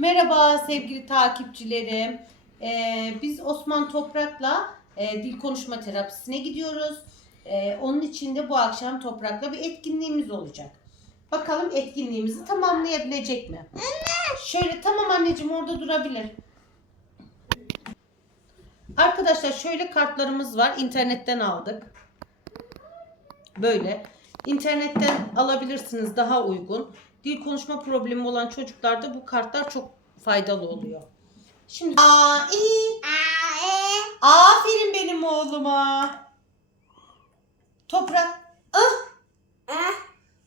Merhaba sevgili takipçilerim. Ee, biz Osman Toprak'la e, dil konuşma terapisine gidiyoruz. Ee, onun için de bu akşam Toprak'la bir etkinliğimiz olacak. Bakalım etkinliğimizi tamamlayabilecek mi? Şöyle tamam anneciğim orada durabilir. Arkadaşlar şöyle kartlarımız var. İnternetten aldık. Böyle. İnternetten alabilirsiniz daha uygun. Dil konuşma problemi olan çocuklarda bu kartlar çok faydalı oluyor. Şimdi Aa, iyi. Aferin benim oğluma. Toprak. Ah.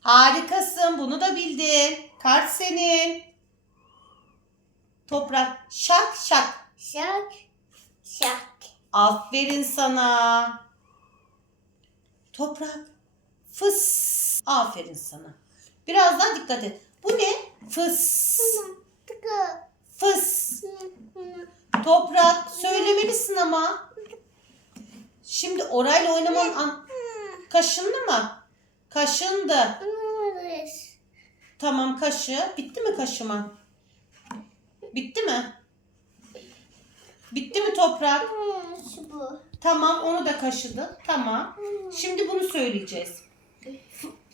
Harikasın. Bunu da bildin. Kart senin. Toprak. Şak şak. Şak şak. Aferin sana. Toprak. Fıs. Aferin sana. Biraz daha dikkat et. Bu ne? Fıs. Fıs. Toprak. Söylemelisin ama. Şimdi orayla oynaman an... Kaşındı mı? Kaşındı. Tamam kaşı. Bitti mi kaşıma? Bitti mi? Bitti mi toprak? Bu. Tamam onu da kaşıdı. Tamam. Şimdi bunu söyleyeceğiz.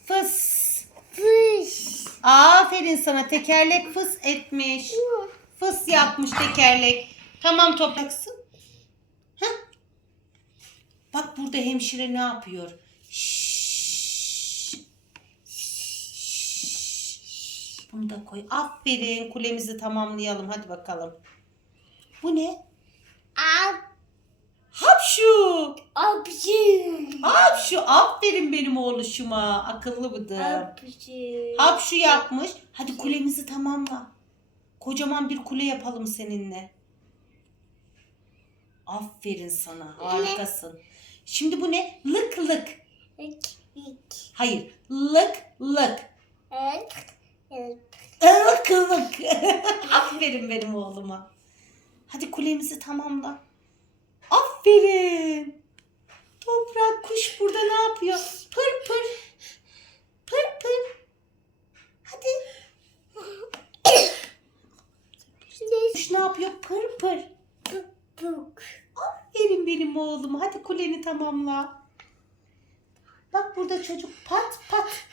Fıs. Fış. Aferin sana tekerlek fıs etmiş. Fıs yapmış tekerlek. Tamam topraksın. Heh. Bak burada hemşire ne yapıyor? Şşş. Şşş. Bunu da koy. Aferin kulemizi tamamlayalım. Hadi bakalım. Bu ne? Ab. Hapşu. Abcı. Hapşu. Aferin benim oğluşuma. Akıllı bıdı. Abcı. Hapşu yapmış. Hadi kulemizi tamamla. Kocaman bir kule yapalım seninle. Aferin sana. Harikasın. Şimdi bu ne? Lık lık. İk. İk. Hayır. Lık lık. Evet. Evet. Ilık ılık. Aferin benim oğluma. Hadi kulemizi tamamla. Aferin. Toprak kuş burada ne yapıyor? Pır pır. Pır pır. Hadi. Kuş ne yapıyor? Pır pır. Buk. Aferin benim oğlum. Hadi kuleni tamamla. Bak burada çocuk pat pat.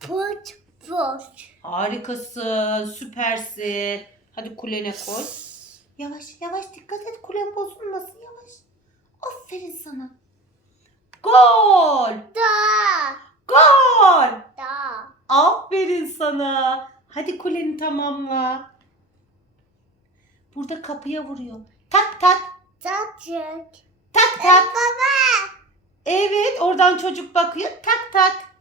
Put. Put. Harikasın, süpersin. Hadi kulene koy. Yavaş yavaş dikkat et kulen bozulmasın yavaş. Aferin sana. Gol! Da. Gol! Da. Aferin sana. Hadi kuleni tamamla. Burada kapıya vuruyor. Tak tak Tatlık. tak tak. Evet oradan çocuk bakıyor. Tak tak.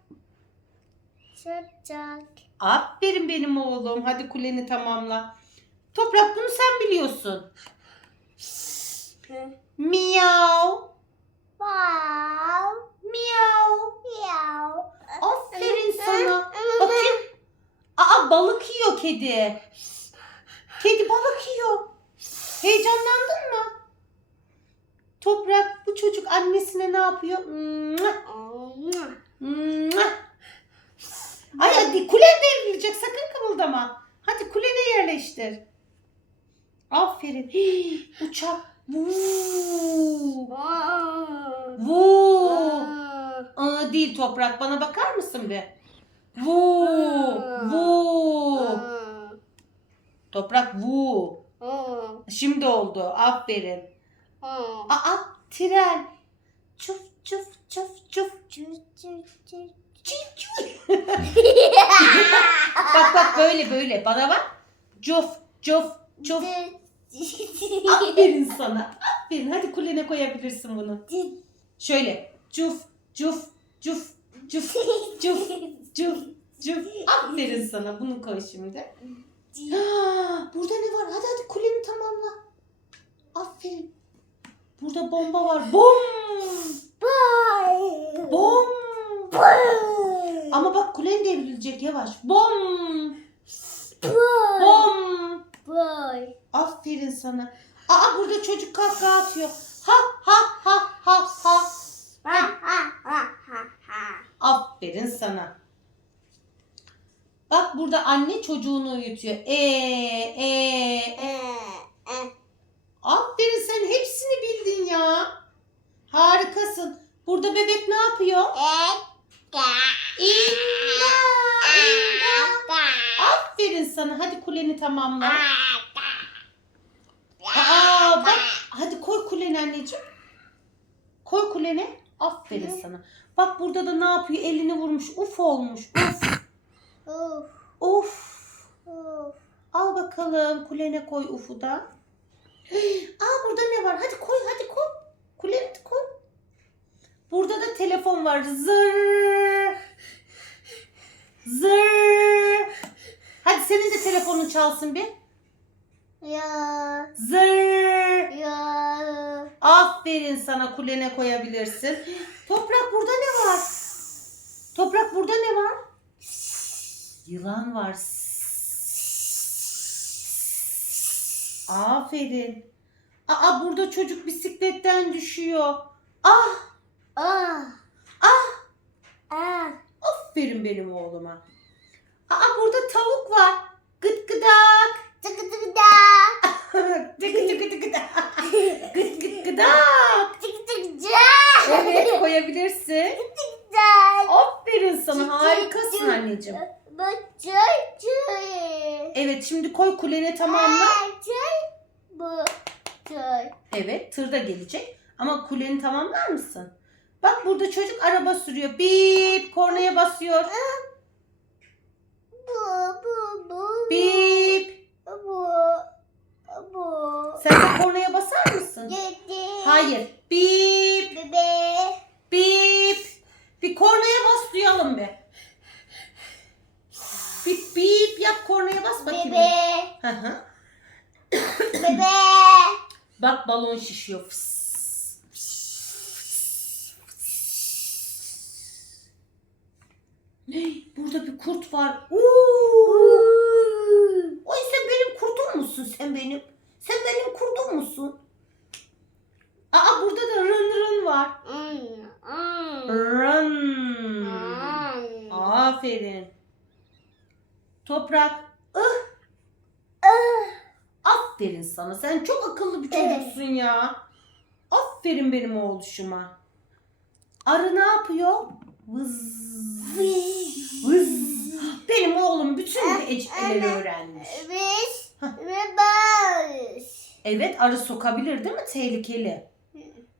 Çocuk. Aferin benim oğlum. Hadi kuleni tamamla. Toprak bunu sen biliyorsun. Miau. Wow. Miau. Meow. Aferin sana. Bakayım. Aa balık yiyor kedi. Kedi balık yiyor. Heyecanlandın mı? Toprak bu çocuk annesine ne yapıyor? Ay hadi kulen devrilecek sakın kımıldama. Hadi kulene yerleştir. Aferin. Hii, uçak. Vuu. Vuu. Aa, değil toprak bana bakar mısın bir? Vuu. Vuu. Toprak vuu. Şimdi oldu. Aferin. Aa tren. Çuf çuf çuf çuf. Çif çuf. Bak bak böyle böyle. Bana bak. Cuf cuf cuf. Aferin sana. Aferin. Hadi kulene koyabilirsin bunu. Şöyle. Cuf cuf cuf cuf cuf cuf cuf. Aferin sana. Bunu koy şimdi. Ha, Burada ne var? Hadi hadi kuleni tamamla. Aferin. Burada bomba var. Bom! Bom! Ama bak kulen devrilecek yavaş. Bom! Bom! Aferin sana. Aa burada çocuk kahkaha atıyor. Ha ha ha ha ha. Aferin sana. Bak burada anne çocuğunu uyutuyor. E e e. Aferin sen hepsini bildin ya. Harikasın. Burada bebek ne yapıyor? İnga. İnga. Aferin sana. Hadi kuleni tamamla. Aa bak. Hadi koy kuleni anneciğim. Koy kuleni. Aferin Hı. sana. Bak burada da ne yapıyor? Elini vurmuş. Uf olmuş. Uf. Uf. Al bakalım. Kulene koy ufu da. Aa burada ne var? Hadi koy hadi koy. Kuleni koy. Burada da telefon var. Zır. Zır. Hadi senin de telefonun çalsın bir. Ya, Zır. ya. Aferin sana kulene koyabilirsin. Toprak burada ne var? Toprak burada ne var? Yılan var. Aferin. Aa burada çocuk bisikletten düşüyor. Ah Ah. ah Ah. aferin benim oğluma. Aa burada tavuk var. Gıt gıdak. Tıkı tıkı da. Tıkı tıkı tıkı da. Gıt gıt gıdak. Tıkı tıkı da. Evet koyabilirsin. Da. Aferin sana harikasın anneciğim. Evet şimdi koy kulene tamamla. Evet tır da gelecek. Ama kuleni tamamlar mısın? Bak burada çocuk araba sürüyor. Bip kornaya basıyor. Bu bu bu. Bip. Bu. Bu. Sen de kornaya basar mısın? Hayır. Bip. Bebe. Bip. Bir kornaya bas duyalım bir. Bip bip yap kornaya bas bakayım. Bebe. Hı hı. Bebe. Bak balon şişiyor. Fıs. Hey, burada bir kurt var. Oo! Oy sen benim kurdum musun sen benim? Sen benim kurdum musun? Aa burada da rın rın var. Rın. Aferin. Toprak. ıh. Aferin sana. Sen çok akıllı bir çocuksun ya. Aferin benim oğluşuma. Arı ne yapıyor? Vız. Vız. Benim oğlum bütün ecikleri öğrenmiş. Hah. ve barış. Evet arı sokabilir değil mi? Tehlikeli.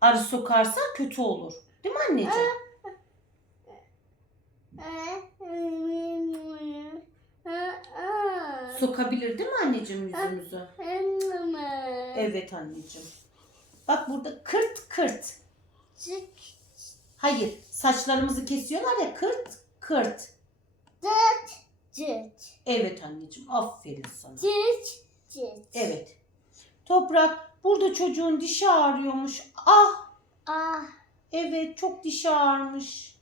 Arı sokarsa kötü olur. Değil mi anneciğim? Sokabilir değil mi anneciğim yüzümüzü? Evet anneciğim. Bak burada kırt kırt. Çık Hayır saçlarımızı kesiyorlar ya kırt kırt. çıt çıt Evet anneciğim aferin sana. çıt çıt. Evet. Toprak burada çocuğun dişi ağrıyormuş. Ah Ah evet çok dişi ağrımış.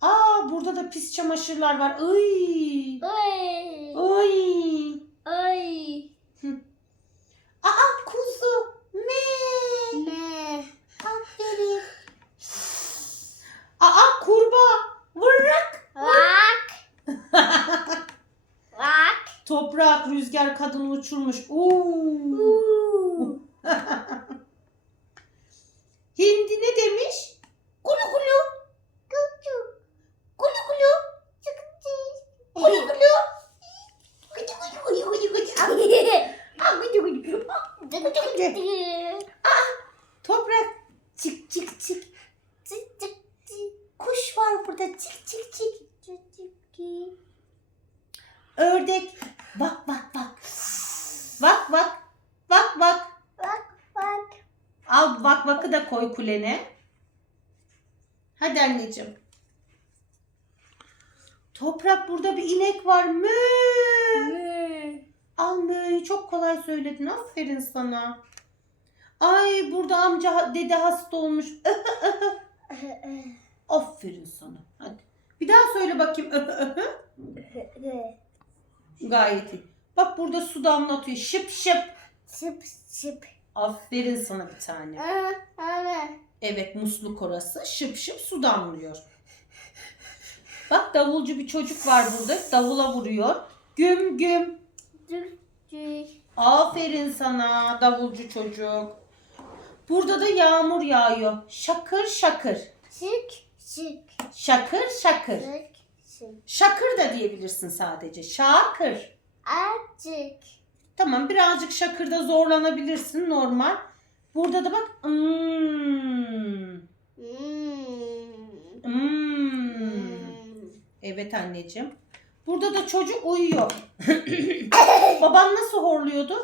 Aa burada da pis çamaşırlar var. Iy. ay Ay. ay Aa kuzu. Me. ne Aferin. Aa kurbağa. Vırrak. bak bak Toprak rüzgar kadını uçurmuş. Uuu. Hindi ne demiş? Kulu kulu. Kulu kulu. Kulu kulu. Gıcı gıcı. Ah. Toprak. Çık çık çık. Çık çık çık Kuş var burada. Çık çık çık. çık çık. Ördek. Bak bak bak. Bak bak. Bak bak. Bak bak. Al bak bakı da koy kulene. Hadi anneciğim. Toprak burada bir inek var. Mü. Al mü. Çok kolay söyledin. Aferin sana. Ay burada amca dede hasta olmuş. Aferin sana. Hadi. Bir daha söyle bakayım. Gayet iyi. Bak burada su damlatıyor. Şıp şıp. Çıp çıp. Aferin sana bir tane. Anne. Evet musluk orası. Şıp şıp su damlıyor. Bak davulcu bir çocuk var burada. Davula vuruyor. Güm güm. Cik cik. Aferin sana davulcu çocuk. Burada da yağmur yağıyor. Şakır şakır. Şık şık. Şakır şakır. Şık Şakır da diyebilirsin sadece. Şakır. Azıcık. Tamam birazcık şakırda zorlanabilirsin normal. Burada da bak. Hmm. Hmm. Hmm. Evet anneciğim. Burada da çocuk uyuyor. Baban nasıl horluyordu?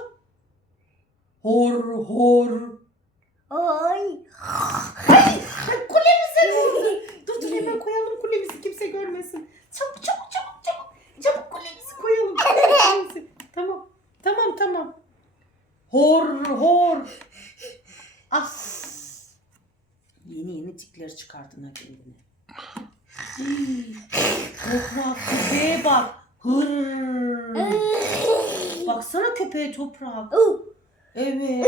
Hor hor. Oy. Kulemize vurdu. Dur dur hemen koyalım kulemizi kimse görmesin. Çabuk çabuk çabuk çabuk. Çabuk kulemizi koyalım. Kulemizi. tamam. Tamam tamam. Hor hor. Af. Yeni yeni tikleri çıkardın ha kendine. Toprak köpeğe bak. Hır. Baksana köpeğe toprak. Evet.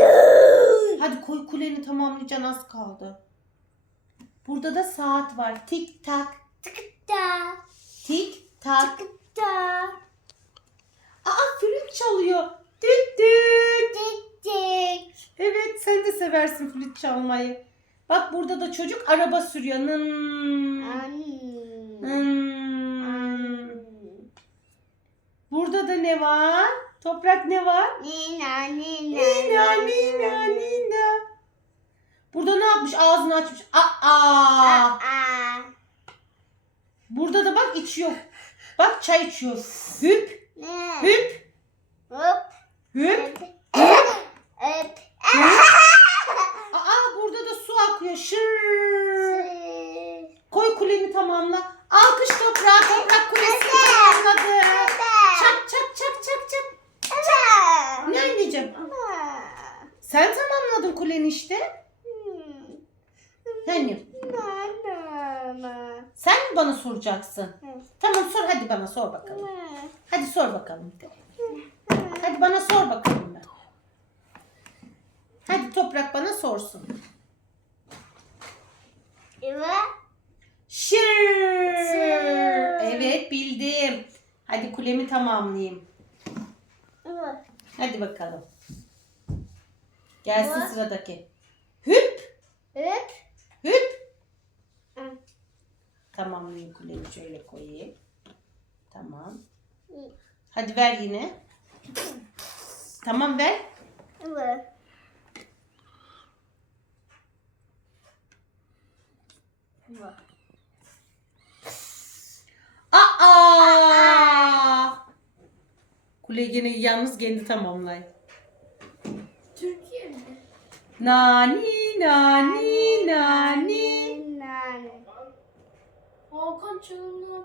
Hadi koy kuleni tamamlayacaksın az kaldı. Burada da saat var. Tik tak. Da. Tik tak. Da. Aa flüt çalıyor. Düt düt. Dik dik. Evet sen de seversin flüt çalmayı. Bak burada da çocuk araba sürüyor. Nın. Nın. Burada da ne var? Toprak ne var? Nina nina. Nina nina nina. Burada ne yapmış? Ağzını açmış. Aa. Aa. Bak içiyor. Bak çay içiyor. Hüp hüp Hop. hüp. Öp. Öp. Aa burada da su akıyor. Şır. Koy kuleni tamamla. Alkış toprağa. Toprak kulesini tamamladı. Çak çak çak çak çak. Ne anneciğim? Sen tamamladın kuleni işte. Hani sen mi bana soracaksın? Tamam sor hadi bana sor bakalım. Hadi sor bakalım. Hadi bana sor bakalım ben. Hadi toprak bana sorsun. Şır. Şır. Evet bildim. Hadi kulemi tamamlayayım. Hadi bakalım. Gelsin Ne? sıradaki. Hüp hüp. Tamamlayayım kulemi şöyle koyayım. Tamam. Hadi ver yine. Tamam ver. Aa! Kule gene yalnız kendi tamamlay. Türkiye mi? Nani nani nani. 昆虫の